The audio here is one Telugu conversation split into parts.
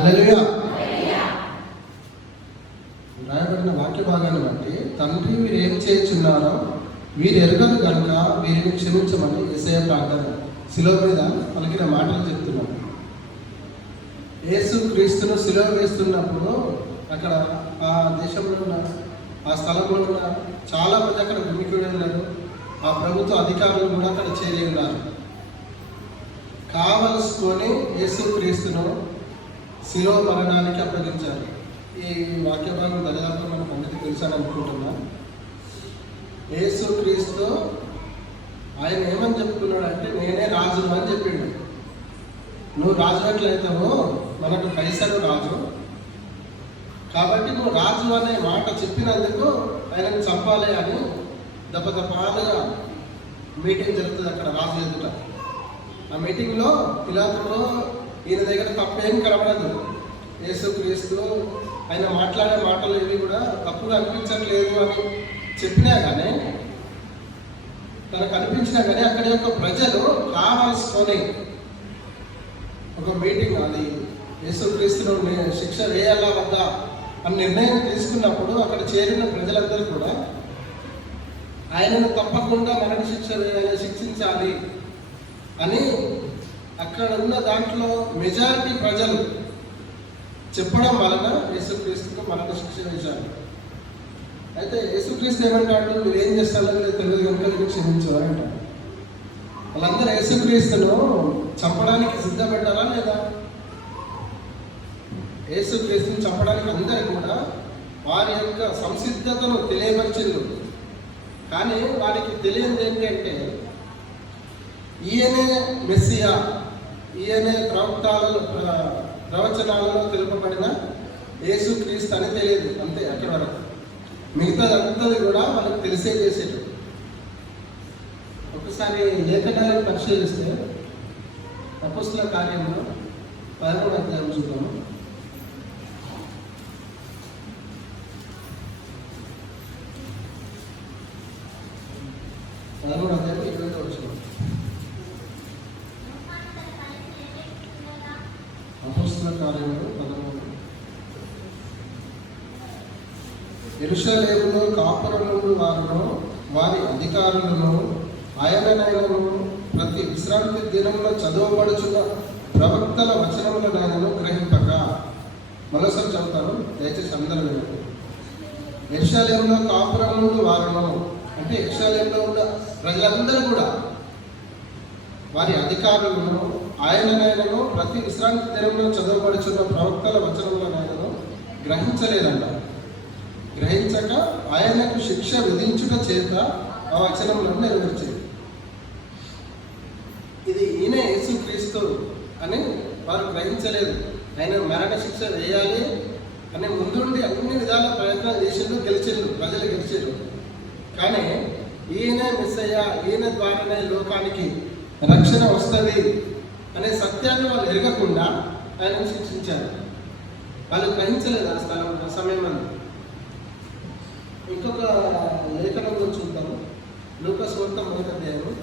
హల్లెలూయా. రాయబడిన వాక్య భాగాన్ని బట్టి తండ్రి వీరు ఏం చేయుచున్నారో వీరు ఎరగరు కనుక వీరిని క్షమించమని యేసయ్య ప్రార్థన శిలువ మీద పలికిన మాటలు చెప్తున్నాడు. యేసు క్రీస్తును శిలువ వేస్తున్నప్పుడు అక్కడ ఆ దేశంలో ఉన్న ఆ స్థలంలో ఉన్న చాలా మంది అక్కడ గుమికూడి ఉన్నారు. ఆ ప్రభుత్వ అధికారులు కూడా అక్కడ చేరి ఉన్నారు. కావలసుకొని యేసు క్రీస్తును శిలువ మరణానికి అప్పగించారు. ఈ వాక్య భాగం దరిదాపు మనకు అందరికీ తెలుసని అనుకుంటున్నా. యేసు క్రీస్తు ఆయన ఏమని చెప్పుకున్నాడు అంటే, నేనే రాజు అని చెప్పిండు. నువ్వు రాజు ఎట్లయితావో మనకు కైసరు రాజు, కాబట్టి నువ్వు రాజు అనే మాట చెప్పినందుకు ఆయనను చంపాలి అని దపదపాలుగా మీటింగ్ జరుగుతుంది అక్కడ రాజు ఎదుట. ఆ మీటింగ్లో పిలాతులో ఈయన దగ్గర తప్పేం కనబడదు. యేసు క్రీస్తు ఆయన మాట్లాడే మాటలు ఏవి కూడా తప్పుగా అనిపించట్లేదు అని చెప్పినా కానీ, తనకు అనిపించినా కానీ అక్కడి యొక్క ప్రజలు కావాల్సుకొని ఒక మీటింగ్, అది యేసు క్రీస్తును శిక్ష వేయాలా వద్దా అని నిర్ణయం తీసుకున్నప్పుడు అక్కడ చేరిన ప్రజలందరూ కూడా ఆయనను తప్పకుండా మరణ శిక్ష వేయాలి, శిక్షించాలి అని అక్కడ ఉన్న దాంట్లో మెజారిటీ ప్రజలు చెప్పడం వలన యేసుక్రీస్తుకు మరణ శిక్ష వేశారు. అయితే యేసుక్రీస్తు ఏమంటాడు, మీరు ఏం చేస్తారో మీరు తెలియదు కనుక మీరు క్షమించవాలి అంటారు. వాళ్ళందరూ యేసుక్రీస్తును చంపడానికి సిద్ధపడ్డారా లేదా? యేసుక్రీస్తుని చంపడానికి అందరూ కూడా వారి యొక్క సంసిద్ధతను తెలియపరిచింది. కానీ వారికి తెలియదు ఏంటి అంటే, ఈయనే మెస్సియా, ఈయనే ప్రవచనాలలో తెలుపబడిన యేసుక్రీస్తు అని తెలియదు. అంతే, అక్కడి వరకు. మిగతాదంతా కూడా మనకు తెలిసే చేసేది. ఒకసారి లేఖనాలను పరిశీలిస్తే అపోస్తల కార్యంలో 13వ అధ్యాయం చూద్దాము. 13వ అధ్యాయం 20వ వచనం. అపోస్తల కార్యంలో 13. యెరూషలేములో కాపురముండు వారును వారి అధికారులను ఆయననైనను ప్రతి విశ్రాంతి దినంలో చదవబడుచున్న ప్రవక్తల వచనములనైనను గ్రహింపక. మరోసారి చదువుతాను, దయచేసి అందరూ వినండి. యెరూషలేములో కాపురముండు వారును అంటే యెరూషలేములో ఉన్న ప్రజలందరూ కూడా వారి అధికారులను ఆయననైనను ప్రతి విశ్రాంతి దినంలో చదవబడుచున్న ప్రవక్తల వచనములనైనను గ్రహించలేదంట. గ్రహించక ఆయనకు శిక్ష విధించుట చేత ఆ వచనములను నెరవేర్చేది. ఇది ఈయన యేసుక్రీస్తు అని వారు గ్రహించలేదు. ఆయన మరణ శిక్ష వేయాలి అని ముందుండి అన్ని విధాల ప్రయత్నం చేసిండు, గెలిచిండు, ప్రజలు గెలిచారు. కానీ ఈయన మెస్సయ్య, ఈయన ద్వారానే లోకానికి రక్షణ వస్తుంది అనే సత్యాన్ని వాళ్ళు ఎరగకుండా ఆయనను శిక్షించారు. వాళ్ళు గ్రహించలేదు ఆ సమయంలో. ఇంకొక లేఖనంలో చూద్దాము, లూకాసు వార్త 1వ అధ్యాయం.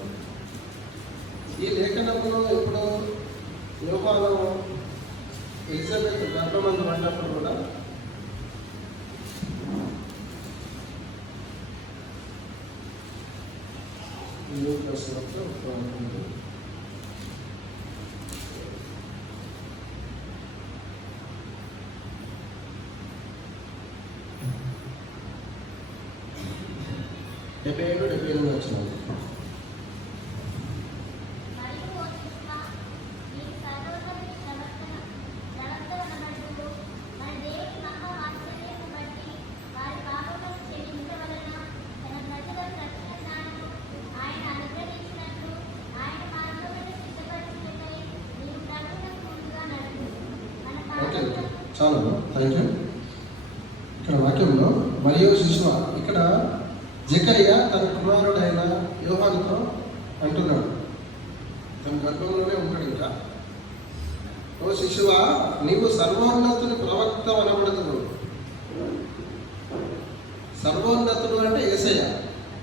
ఈ లేఖనంలో ఇప్పుడు యోహాను ఎలిజబెత్ గర్భమందు పడినప్పుడు కూడా లూకాసు వార్త 1వ. డెబ్బై 78 వచ్చినాము. ఓకే, చాలు, థ్యాంక్ యూ. ఇక్కడ వాక్యంలో మరియు శిశువ, ఇక్కడ జకరియా తన కుమారుడైన యోహానుతో అంటున్నాడు, తన గర్భంలోనే ఉంటాడు ఇంకా. ఓ శిశువ, నీవు సర్వోన్నతుని ప్రవక్త అనబడుతున్నావు. సర్వోన్నతుడు అంటే యేసయ్య.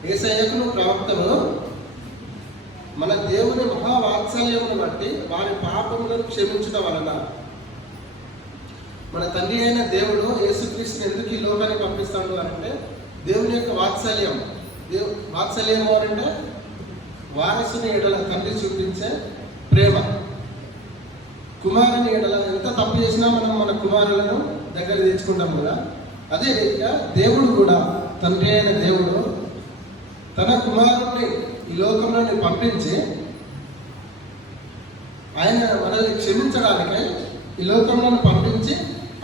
యేసయ్యకు నువ్వు ప్రవక్తను. మన దేవుని మహావాత్సల్యమును బట్టి వారి పాపములను క్షమించడం వలన మన తండ్రి అయిన దేవుడు యేసుక్రీస్తుని ఎందుకు ఈ లోకానికి పంపిస్తాడు అంటే దేవుని యొక్క వాత్సల్యం. వాత్సల్యం అంటే వారసుని ఎడల తండ్రి చూపించే ప్రేమ. కుమారుని ఎడల ఎంత తప్పు చేసినా మనం మన కుమారులను దగ్గర తెచ్చుకుంటాం కదా, అదే రీతిగా దేవుడు కూడా, తండ్రి అయిన దేవుడు తన కుమారుణ్ణి ఈ లోకంలోని పంపించి ఆయన మనల్ని క్షమించడానికి ఈ లోకంలోని పంపించి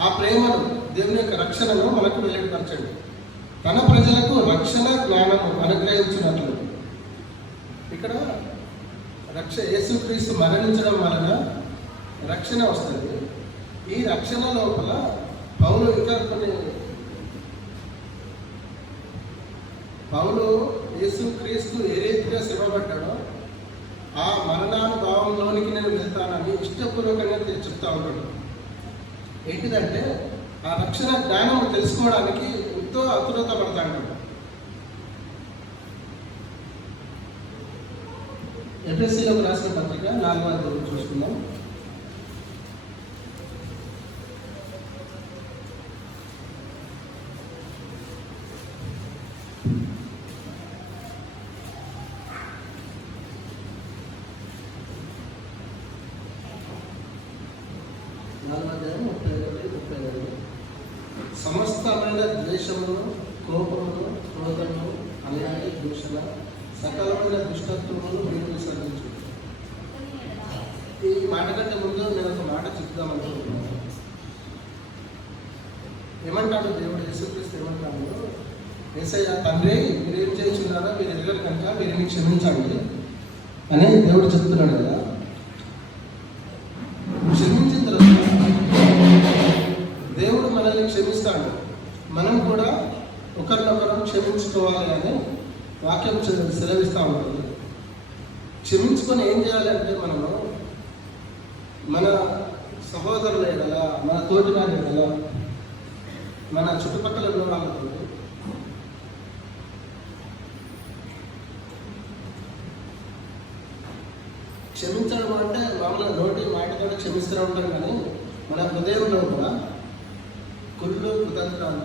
ఆ ప్రేమను, దేవుని యొక్క రక్షణను మనకు వెల్లడిపరచండి. తన ప్రజలకు రక్షణ జ్ఞానము అనుగ్రహించినట్లు. ఇక్కడ యేసుక్రీస్తు మరణించడం వలన రక్షణ వస్తుంది. ఈ రక్షణ లోపల పౌలు యేసుక్రీస్తు ఏ రీతిగా శ్రమపడ్డాడో ఆ మరణానుభావంలోనికి నేను వెళ్తానని ఇష్టపూర్వకంగా చెప్తా ఉంటాడు. ఏంటిదంటే ఆ రక్షణ జ్ఞానం తెలుసుకోవడానికి ఎంతో ఆతురత పడతాడు. ఎఫెసీలకు రాసిన పత్రిక 4వ అధ్యాయం చూసుకుందాం. సమస్తమైన ద్వేషమును, కోపమును, క్రోధమును, అన్యాయ, దూషణ, సకలమైన దుష్టత్వమును మీరు విసర్జించు. ఈ మాట కంటే ముందు నేను ఒక మాట చెప్తామనుకుంటున్నాను. ఏమంటాడు దేవుడు? యేసుక్రీస్తు ఏమంటాడు? యేసయ్య తండ్రి మీరు ఏం చేస్తున్నారో మీరు ఎరగరు కనుక మీరు క్షమించండి అని దేవుడు చెప్తున్నాడు కదా. క్షమించిన తర్వాత దేవుడు మనల్ని క్షమిస్తాడు. మనం కూడా ఒకరినొకరు క్షమించుకోవాలి అని వాక్యం సెలవిస్తూ ఉంటుంది. క్షమించుకొని ఏం చేయాలంటే మనము మన సహోదరుల ఎడల, మన తోటి వారి ఎడల, మన చుట్టుపక్కల ఉన్న వాళ్ళతో క్షమించడం అంటే మామూలుగా నోటి మాటతో క్షమిస్తూ ఉంటాం, కానీ మన హృదయంలో కూడా కుళ్ళు, కుతంత్రాలు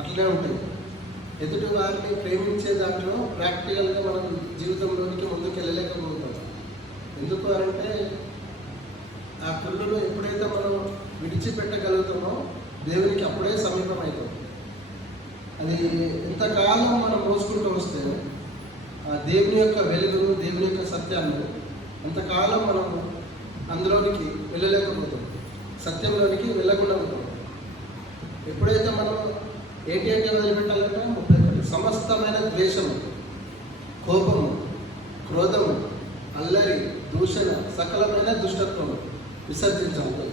అట్లనే ఉంటాయి. ఎదుటి వారిని ప్రేమించే దాంట్లో ప్రాక్టికల్గా మనం జీవితంలోనికి ముందుకు వెళ్ళలేకపోతాం. ఎందుకు అంటే ఆ కుళ్ళును ఎప్పుడైతే మనం విడిచిపెట్టగలుగుతామో దేవునికి అప్పుడే సమీపం అవుతాం. అది ఎంతకాలం మనం మోసుకుంటూ వస్తే ఆ దేవుని యొక్క వెలుగును, దేవుని యొక్క సత్యాన్ని అంతకాలం మనం అందులోనికి వెళ్ళలేకపోతాం, సత్యంలోనికి వెళ్ళకుండా ఉంటాం. ఎప్పుడైతే మనం ఏంటి వదిలిపెట్టాలంటే 31 సమస్తమైన ద్వేషము, కోపము, క్రోధము, అల్లరి, దూషణ, సకలమైన దుష్టత్వము విసర్జించాలి.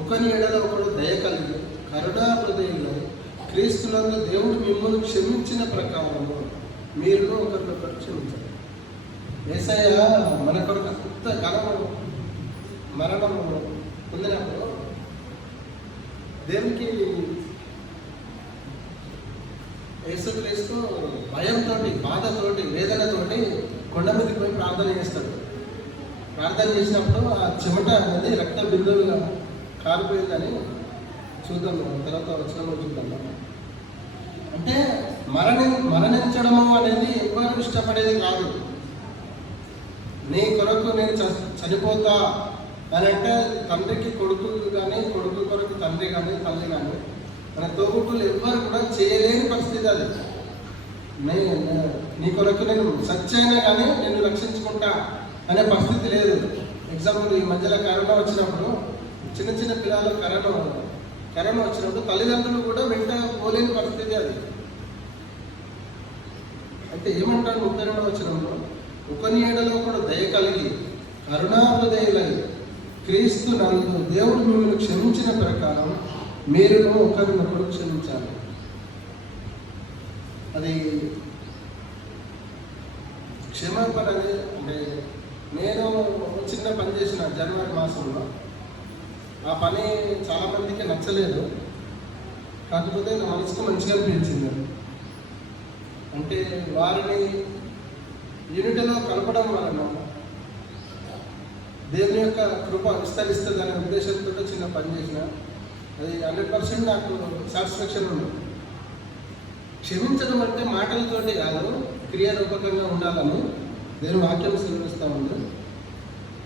ఒకని ఎడల ఒకడు దయ కలిగి కరుణా హృదయులై క్రీస్తునందు దేవుడు మిమ్మల్ని క్షమించిన ప్రకారము మీరు ఒకరినొకరు క్షమించాలి. యేసయ్య మన కొరకు అంత ఘనము మరణము పొందినప్పుడు దేవునికి యేసుక్రీస్తు భయంతో, బాధతోటి, వేదనతోటి కొండ మీదకి పోయి ప్రార్థన చేస్తాడు. ప్రార్థన చేసినప్పుడు ఆ చెమట అనేది రక్త బిందువులుగా కారిపోయిందని చూద్దాం, తర్వాత వచ్చిన చూద్దాం. అంటే మరణించడము అనేది ఎవరు ఇష్టపడేది కాదు. నీ కొరకు నేను చనిపోతా అని అంటే తండ్రికి కొడుకు కానీ, కొడుకు కొరకు తండ్రి కానీ, తల్లి కానీ, మన తోబుట్టులు ఎవ్వరు కూడా చేయలేని పరిస్థితి అది. నీ కొరకు నేను సచ్చైనా కానీ నేను రక్షించుకుంటా అనే పరిస్థితి లేదు. ఎగ్జాంపుల్ ఈ మధ్యలో కరోనా వచ్చినప్పుడు చిన్న చిన్న పిల్లలు కరోనా వచ్చినప్పుడు తల్లిదండ్రులు కూడా వెంట పోలేని పరిస్థితి అది. అయితే ఏమంటాడు 32వ వచనంలో, ఒకని ఎడల ఒకడు దయ కలిగి కరుణా హృదయులై క్రీస్తు నందు దేవుడు మిమ్మల్ని క్షమించిన ప్రకారం మీరు ఒకరినొకరు క్షమించాలి. అది క్షమాపణ అని అంటే నేను చిన్న పని చేసిన జనవరి మాసంలో. ఆ పని చాలామందికి నచ్చలేదు, కాకపోతే నా మనసుకు మంచిగా అనిపించింది. అంటే వారిని యూనిటీలో కలపడం వలన దేవుని యొక్క కృప విస్తరిస్తుంది అనే ఉద్దేశంతో చిన్న పని చేసిన. అది 100% నాకు సాటిస్ఫాక్షన్ ఉంది. క్షమించడం అంటే మాటలతోటి కాదు, క్రియారూపకంగా ఉండాలని నేను వాక్యం సెలవిస్తా ఉంది.